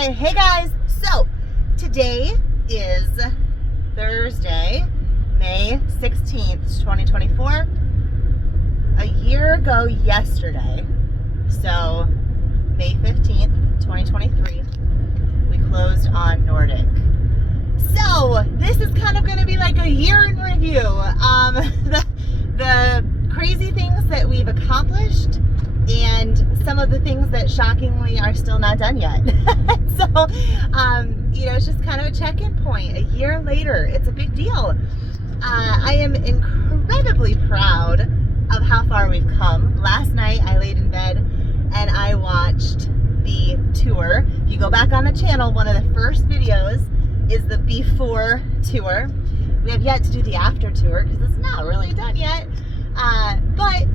Okay, hey guys, so today is Thursday, May 16th, 2024. A year ago yesterday, so May 15th, 2023, we closed on Nordic. So this is kind of going to be like a year in review. The crazy things that we've accomplished and some of the things that shockingly are still not done yet. So, it's just kind of a check-in point. A year later, it's a big deal. I am incredibly proud of how far we've come. Last night, I laid in bed and I watched the tour. If you go back on the channel, one of the first videos is the before tour. We have yet to do the after tour because it's not really done yet. But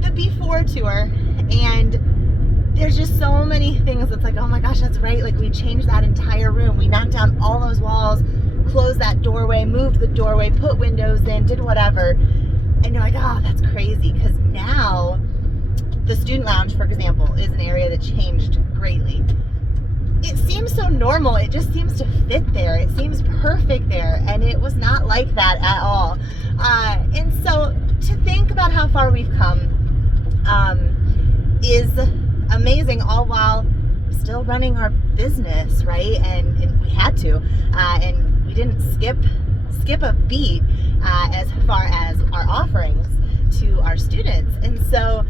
the before tour, and there's just so many things. It's like, oh my gosh, that's right. Like, we changed that entire room. We knocked down all those walls, closed that doorway, moved the doorway, put windows in, did whatever. And you're like, oh, that's crazy. Because now the student lounge, for example, is an area that changed greatly. It seems so normal. It just seems to fit there. It seems perfect there. And it was not like that at all. And so to think about how far we've come is amazing, all while still running our business, right? And we had to, and we didn't skip a beat as far as our offerings to our students. And so,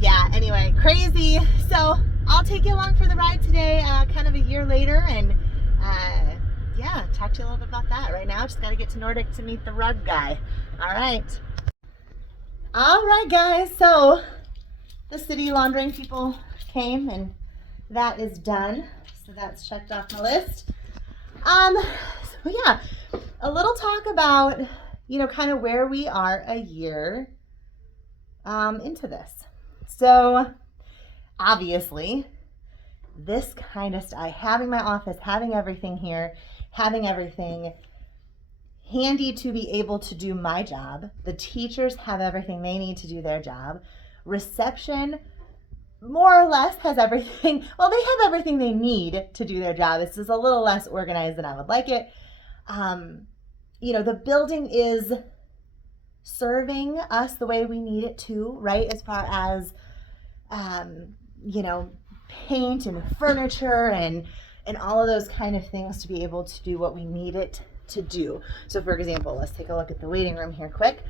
yeah, anyway, crazy. So I'll take you along for the ride today, kind of a year later, and yeah, talk to you a little bit about that. Right now, just got to get to Nordic to meet the rug guy. All right, guys. So the city laundering people came, and that is done. So that's checked off my list. So yeah, a little talk about, kind of where we are a year into this. So obviously, this kind of stuff, having my office, having everything here, having everything handy to be able to do my job. The teachers have everything they need to do their job. Reception more or less has everything. Well, they have everything they need to do their job. It's just a little less organized than I would like it. The building is serving us the way we need it to, right? As far as, paint and furniture and all of those kind of things to be able to do what we need it to do. So for example, let's take a look at the waiting room here quick.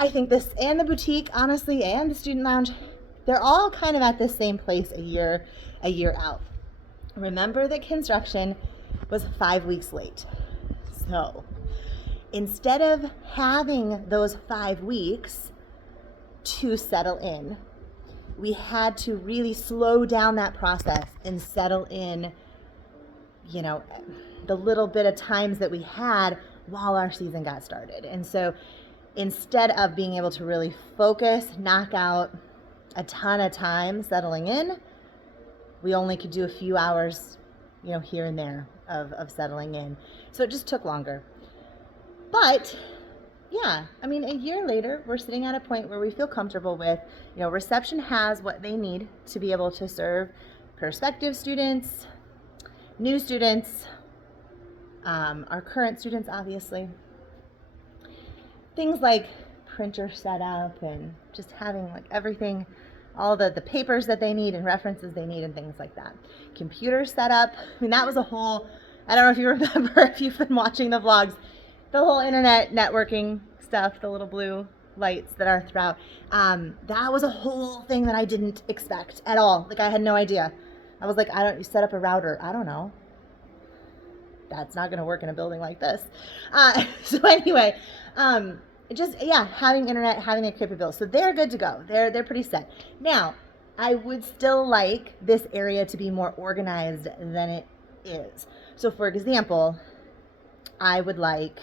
I think this and the boutique, honestly, and the student lounge, they're all kind of at the same place a year out. Remember that construction was 5 weeks late. So instead of having those 5 weeks to settle in, we had to really slow down that process and settle in, the little bit of times that we had while our season got started. And so instead of being able to really focus, knock out a ton of time settling in, we only could do a few hours, here and there of settling in. So it just took longer. But yeah, a year later, we're sitting at a point where we feel comfortable with, reception has what they need to be able to serve prospective students, new students, our current students, obviously. Things like printer setup and just having like everything, all the papers that they need and references they need and things like that. Computer setup, that was a whole, I don't know if you remember, if you've been watching the vlogs, the whole internet networking stuff, the little blue lights that are throughout, that was a whole thing that I didn't expect at all. Like, I had no idea. I was like, you set up a router. I don't know. That's not going to work in a building like this. So anyway, having internet, having their capabilities. So they're good to go. They're pretty set. Now, I would still like this area to be more organized than it is. So for example, I would like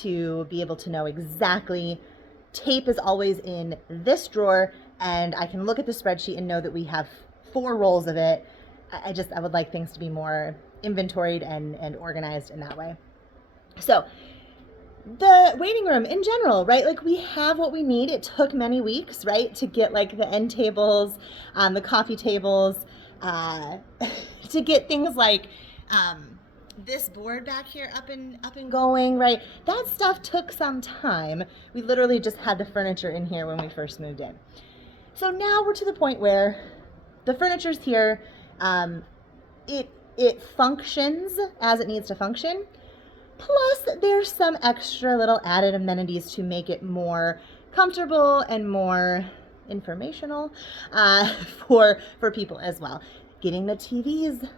to be able to know exactly, tape is always in this drawer, and I can look at the spreadsheet and know that we have 4 rolls of it. I would like things to be more inventoried and organized in that way. So the waiting room in general, right? Like, we have what we need. It took many weeks, right, to get like the end tables, the coffee tables, to get things like this board back here up and going, right? That stuff took some time. We literally just had the furniture in here when we first moved in. So now we're to the point where the furniture's here. It functions as it needs to function. Plus, there's some extra little added amenities to make it more comfortable and more informational for people as well. Getting the TVs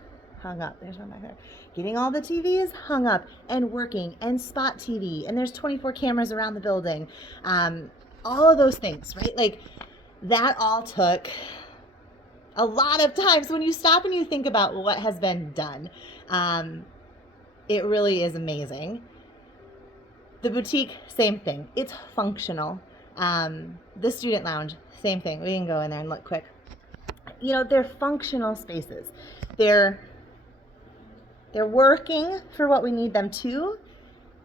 hung up. There's one back there. Getting all the TVs hung up and working, and spot TV, and there's 24 cameras around the building. All of those things, right? Like, that all took a lot of time. So when you stop and you think about what has been done, it really is amazing. The boutique, same thing. It's functional. The student lounge, same thing. We can go in there and look quick. You know, they're functional spaces. They're working for what we need them to,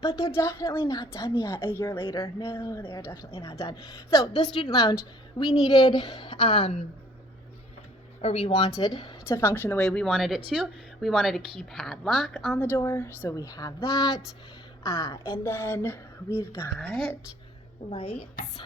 but they're definitely not done yet a year later. No, they're definitely not done. So the student lounge, we needed, or we wanted to function the way we wanted it to. We wanted a key padlock on the door, so we have that. And then we've got lights.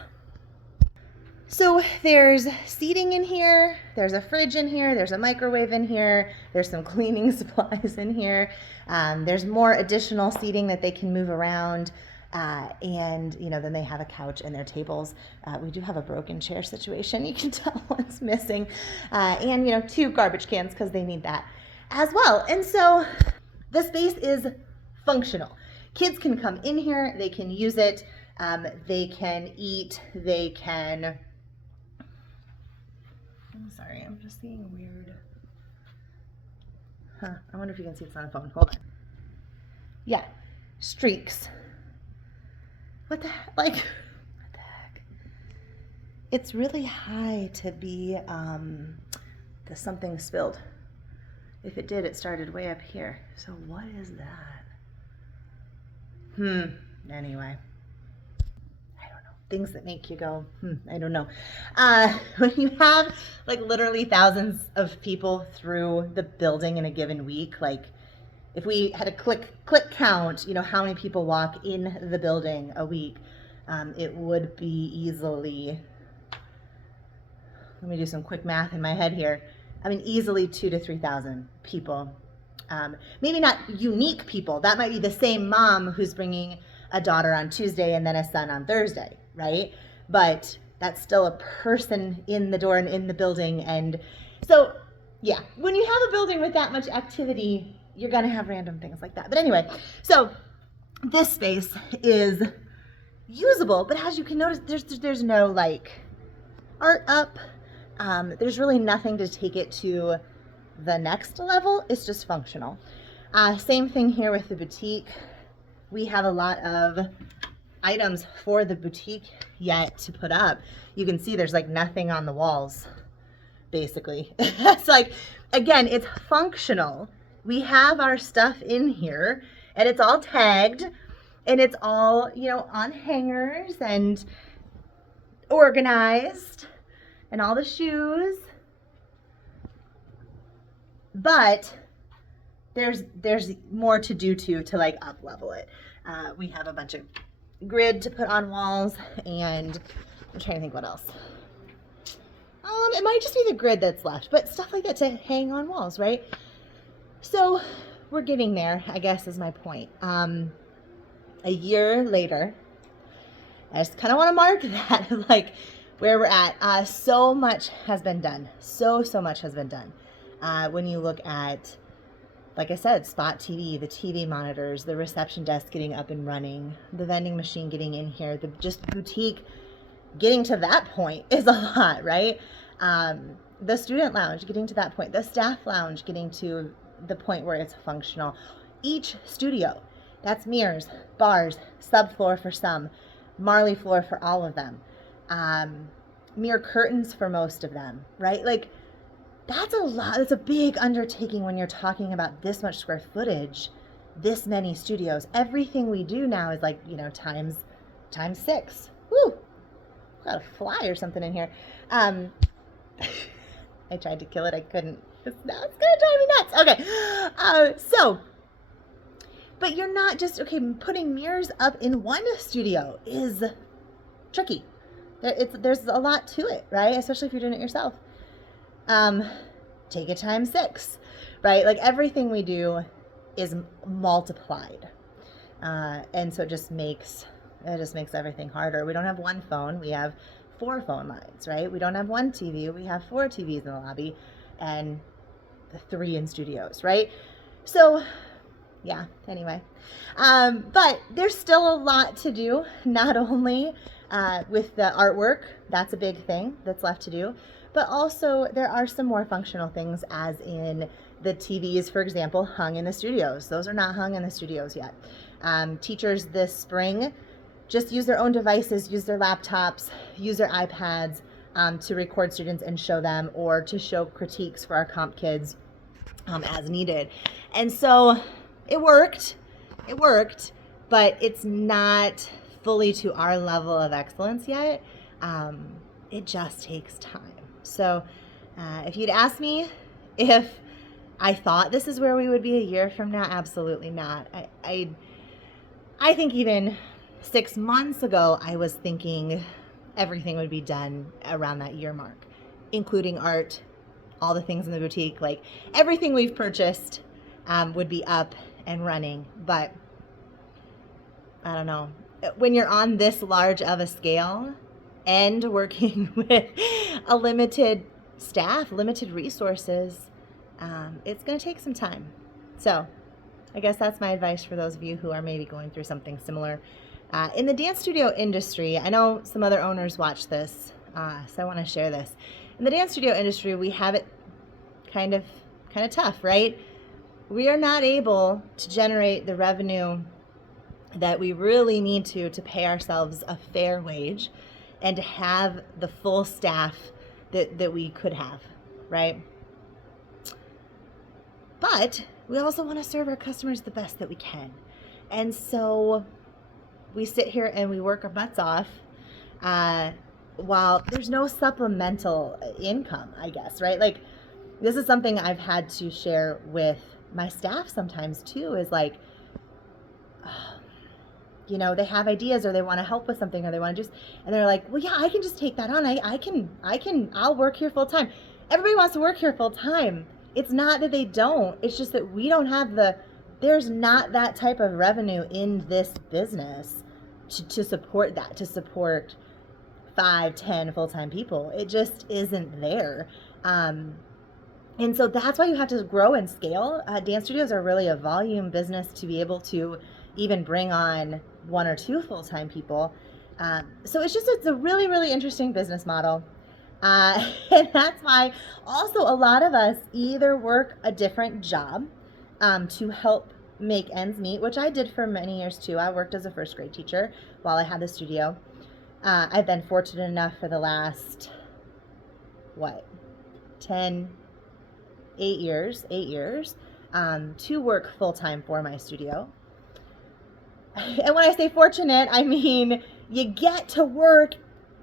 So there's seating in here, there's a fridge in here, there's a microwave in here, there's some cleaning supplies in here, there's more additional seating that they can move around, and you know, then they have a couch and their tables. We do have a broken chair situation, you can tell one's missing, and you know, 2 garbage cans because they need that as well. And so the space is functional. Kids can come in here, they can use it, they can eat, they can... I'm sorry, I'm just seeing weird... I wonder if you can see this on the phone. Hold on. Yeah, streaks. What the heck? Like, what the heck? It's really high to be, something spilled. If it did, it started way up here. So what is that? Anyway. Things that make you go, I don't know. When you have like literally thousands of people through the building in a given week, like if we had a click count, you know, how many people walk in the building a week, it would be easily, let me do some quick math in my head here. I mean, easily 2,000 to 3,000 people. Maybe not unique people. That might be the same mom who's bringing a daughter on Tuesday and then a son on Thursday, right? But that's still a person in the door and in the building. And so, yeah, when you have a building with that much activity, you're going to have random things like that. But anyway, so this space is usable, but as you can notice, there's no like art up. There's really nothing to take it to the next level. It's just functional. Same thing here with the boutique. We have a lot of items for the boutique yet to put up. You can see there's like nothing on the walls, basically. It's like, again, it's functional. We have our stuff in here and it's all tagged and it's all, you know, on hangers and organized and all the shoes. But there's more to do to like up level it. We have a bunch of grid to put on walls, and I'm trying to think what else. It might just be the grid that's left, but stuff like that to hang on walls, right? So we're getting there, I guess is my point. A year later, I just kind of want to mark that, like where we're at. So much has been done. So much has been done. When you look at, like I said, spot TV, the TV monitors, the reception desk getting up and running, the vending machine getting in here, the just boutique getting to that point is a lot, right? The student lounge getting to that point, the staff lounge getting to the point where it's functional. Each studio, that's mirrors, bars, subfloor for some, Marley floor for all of them, mirror curtains for most of them, right? Like, that's a lot. That's a big undertaking when you're talking about this much square footage, this many studios. Everything we do now is like, you know, times 6. Woo! Got a fly or something in here. I tried to kill it. I couldn't. Now it's gonna drive me nuts. Okay. But you're not just, okay, putting mirrors up in one studio is tricky. There's a lot to it, right? Especially if you're doing it yourself. Take it times 6, right? Like everything we do is multiplied. And so it just makes everything harder. We don't have one phone, we have 4 phone lines, right? We don't have one TV, we have 4 TVs in the lobby and 3 in studios, right? So yeah, anyway. But there's still a lot to do, not only with the artwork, that's a big thing that's left to do, but also there are some more functional things, as in the TVs, for example, hung in the studios. Those are not hung in the studios yet. Teachers this spring just use their own devices, use their laptops, use their iPads to record students and show them, or to show critiques for our comp kids as needed. And so it worked, but it's not fully to our level of excellence yet. It just takes time. So if you'd asked me if I thought this is where we would be a year from now, absolutely not. I think even 6 months ago, I was thinking everything would be done around that year mark, including art, all the things in the boutique, like everything we've purchased would be up and running. But I don't know, when you're on this large of a scale and working with a limited staff, limited resources, it's going to take some time. So I guess that's my advice for those of you who are maybe going through something similar. In the dance studio industry, I know some other owners watch this, so I want to share this. In the dance studio industry, we have it kind of tough, right? We are not able to generate the revenue that we really need to pay ourselves a fair wage and to have the full staff that we could have, right? But we also want to serve our customers the best that we can. And so we sit here and we work our butts off while there's no supplemental income, I guess, right? Like, this is something I've had to share with my staff sometimes too, is like, you know, they have ideas or they want to help with something or they want to just, and they're like, well, yeah, I can just take that on. I'll work here full time. Everybody wants to work here full time. It's not that they don't. It's just that we don't have there's not that type of revenue in this business to support that, to support 5, 10 full-time people. It just isn't there. And so that's why you have to grow and scale. Dance studios are really a volume business to be able to even bring on 1 or 2 full-time people. So it's a really, really interesting business model. And that's why also a lot of us either work a different job to help make ends meet, which I did for many years too. I worked as a first grade teacher while I had the studio. I've been fortunate enough for the last, 8 years, to work full-time for my studio. And when I say fortunate, I mean you get to work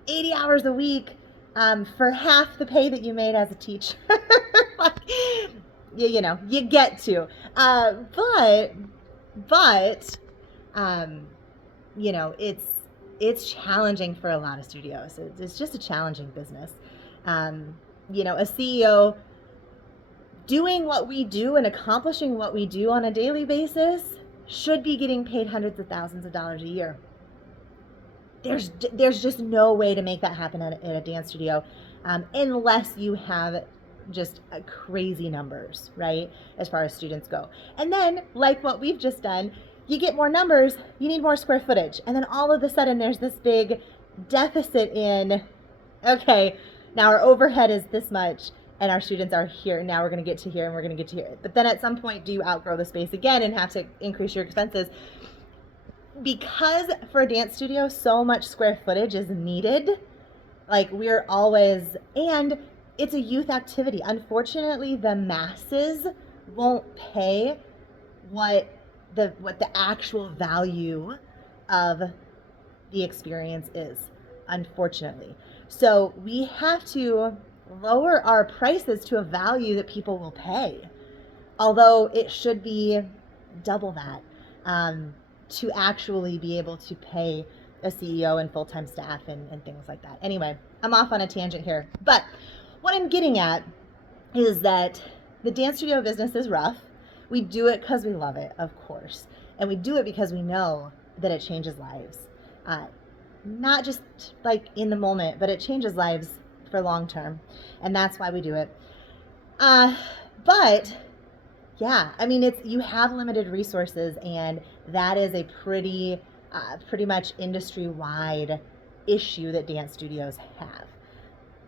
80 hours a week for half the pay that you made as a teacher. You get to. But it's challenging for a lot of studios. It's just a challenging business. A CEO doing what we do and accomplishing what we do on a daily basis should be getting paid hundreds of thousands of dollars a year. There's just no way to make that happen at a dance studio unless you have just crazy numbers, right, as far as students go. And then, like what we've just done, you get more numbers, you need more square footage. And then all of a sudden there's this big deficit in, okay, now our overhead is this much and our students are here. Now we're going to get to here and we're going to get to here. But then at some point, do you outgrow the space again and have to increase your expenses? Because for a dance studio, so much square footage is needed. Like, we're always, and it's a youth activity. Unfortunately, the masses won't pay what the actual value of the experience is, unfortunately. So we have to lower our prices to a value that people will pay. although it should be double that, to actually be able to pay a CEO and full-time staff and things like that. Anyway, I'm off on a tangent here. But what I'm getting at is that the dance studio business is rough. We do it because we love it, of course. And we do it because we know that it changes lives. Not just like in the moment, but it changes lives for long term. And that's why we do it. But yeah, I mean, you have limited resources, and that is a pretty much industry-wide issue that dance studios have.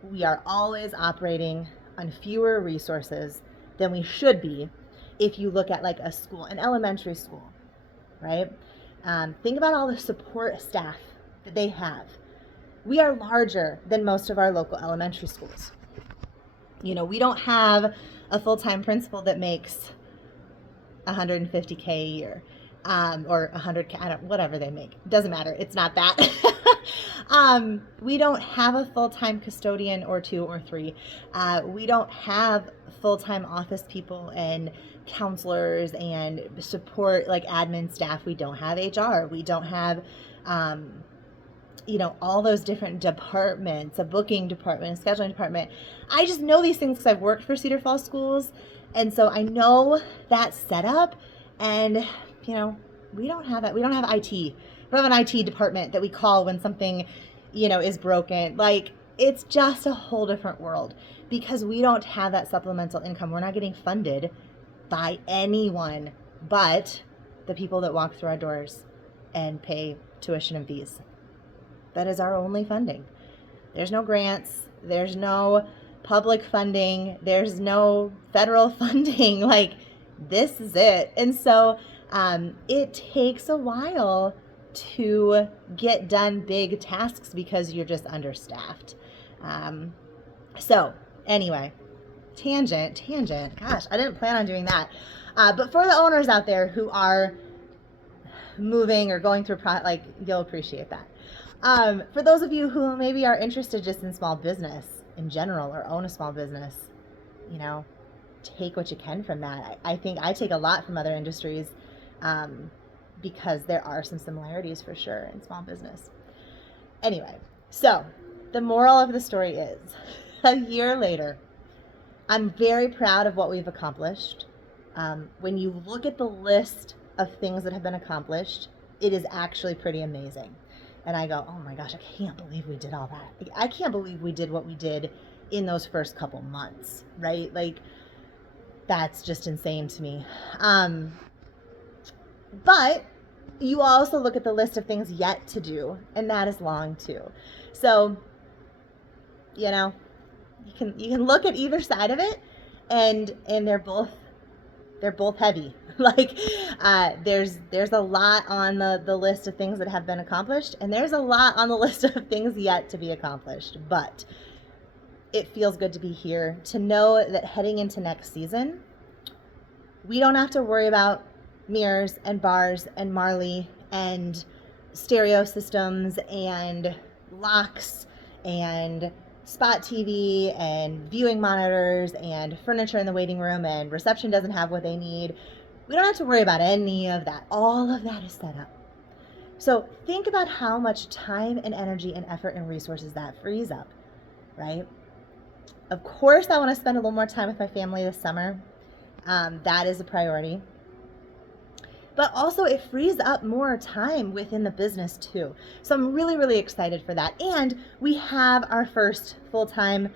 We are always operating on fewer resources than we should be if you look at like a school, an elementary school, right? Think about all the support staff that they have. We are larger than most of our local elementary schools. You know, we don't have a full-time principal that makes $150K a year, or $100K, whatever they make. Doesn't matter. It's not that. We don't have a full-time custodian or 2 or 3. We don't have full-time office people and counselors and support, like admin staff. We don't have HR. We don't have, all those different departments, a booking department, a scheduling department. I just know these things because I've worked for Cedar Falls schools. And so I know that setup, and, we don't have that. We don't have IT. We don't have an IT department that we call when something, is broken. Like, it's just a whole different world because we don't have that supplemental income. We're not getting funded by anyone but the people that walk through our doors and pay tuition and fees. That is our only funding. There's no grants. There's no public funding. There's no federal funding. Like, this is it. And so it takes a while to get done big tasks because you're just understaffed. So anyway, tangent. Gosh, I didn't plan on doing that. But for the owners out there who are moving or going through you'll appreciate that. For those of you who maybe are interested just in small business in general or own a small business, take what you can from that. I think I take a lot from other industries because there are some similarities for sure in small business. Anyway, so the moral of the story is, a year later, I'm very proud of what we've accomplished. When you look at the list of things that have been accomplished, it is actually pretty amazing. And I go, oh my gosh, I can't believe we did all that. I can't believe we did what we did in those first couple months, right? Like, that's just insane to me. But you also look at the list of things yet to do, and that is long too. So, you can look at either side of it, and they're both heavy. Like, there's a lot on the list of things that have been accomplished, and there's a lot on the list of things yet to be accomplished. But it feels good to be here, to know that heading into next season, we don't have to worry about mirrors and bars and Marley and stereo systems and locks and spot TV and viewing monitors and furniture in the waiting room, and reception doesn't have what they need. We don't have to worry about any of that. All of that is set up. So think about how much time and energy and effort and resources that frees up, right? Of course, I want to spend a little more time with my family this summer. That is a priority. But also it frees up more time within the business too. So I'm really, really excited for that. And we have our first full-time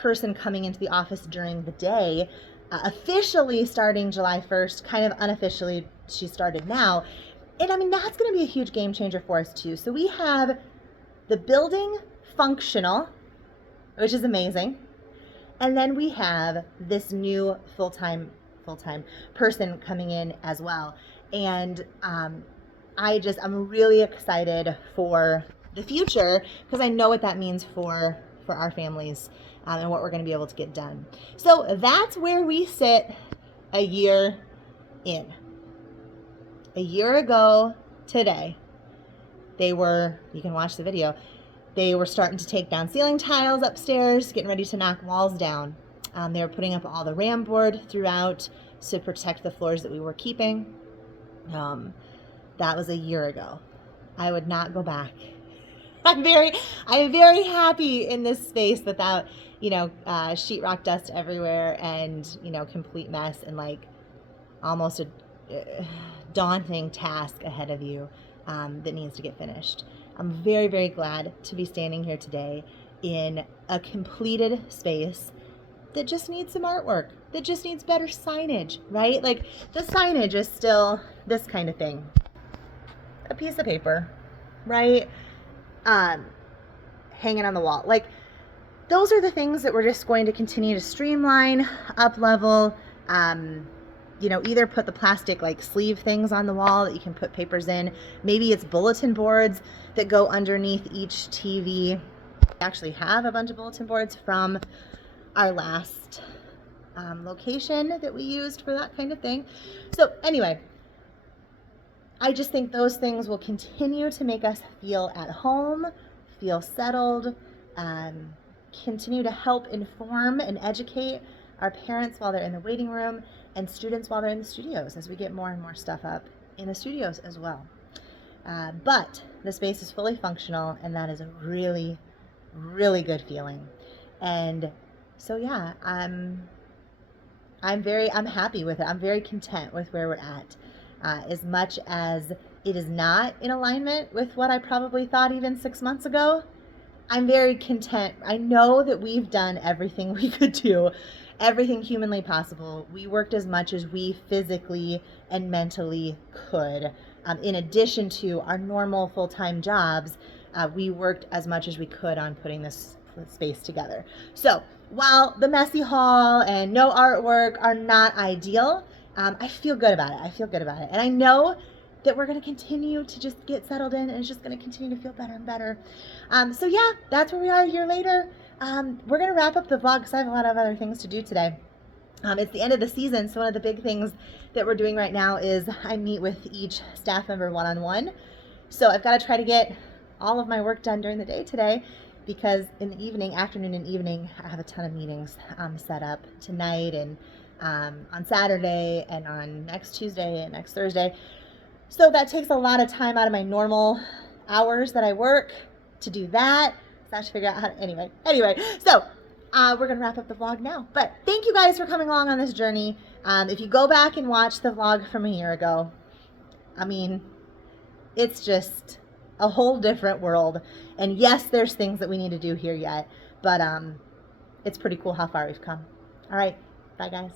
person coming into the office during the day, officially starting July 1st, kind of unofficially she started now. And I mean, that's going to be a huge game changer for us too. So we have the building functional, which is amazing. And then we have this new full-time person coming in as well. And I'm really excited for the future because I know what that means for our families and what we're going to be able to get done. So that's where we sit a year in. A year ago today, you can watch the video, they were starting to take down ceiling tiles upstairs, getting ready to knock walls down. They were putting up all the RAM board throughout to protect the floors that we were keeping. That was a year ago. I would not go back. I'm very happy in this space without, sheetrock dust everywhere and, complete mess and like almost a daunting task ahead of you that needs to get finished. I'm very, very glad to be standing here today in a completed space that just needs some artwork, that just needs better signage, right? Like the signage is still this kind of thing, a piece of paper, right? Hanging on the wall. Like those are the things that we're just going to continue to streamline, up level, either put the plastic like sleeve things on the wall that you can put papers in. Maybe it's bulletin boards that go underneath each TV. We actually have a bunch of bulletin boards from our last location that we used for that kind of thing. So anyway, I just think those things will continue to make us feel at home, feel settled, continue to help inform and educate our parents while they're in the waiting room and students while they're in the studios as we get more and more stuff up in the studios as well. But the space is fully functional, and that is a really, really good feeling. And so yeah, I'm happy with it. I'm very content with where we're at. As much as it is not in alignment with what I probably thought even 6 months ago, I'm very content. I know that we've done everything we could do, everything humanly possible. We worked as much as we physically and mentally could. In addition to our normal full-time jobs, we worked as much as we could on putting this space together. So while the messy hall and no artwork are not ideal, I feel good about it. And I know that we're going to continue to just get settled in, and it's just going to continue to feel better and better. So yeah, that's where we are a year later. We're going to wrap up the vlog because I have a lot of other things to do today. It's the end of the season, so one of the big things that we're doing right now is I meet with each staff member one-on-one. So I've got to try to get all of my work done during the day today, because in the evening, afternoon and evening, I have a ton of meetings set up tonight and on Saturday and on next Tuesday and next Thursday. So that takes a lot of time out of my normal hours that I work to do that. So I have to figure out how to, anyway, so we're going to wrap up the vlog now. But thank you guys for coming along on this journey. If you go back and watch the vlog from a year ago, I mean, it's just a whole different world. And yes, there's things that we need to do here yet, but it's pretty cool how far we've come. All right, bye guys.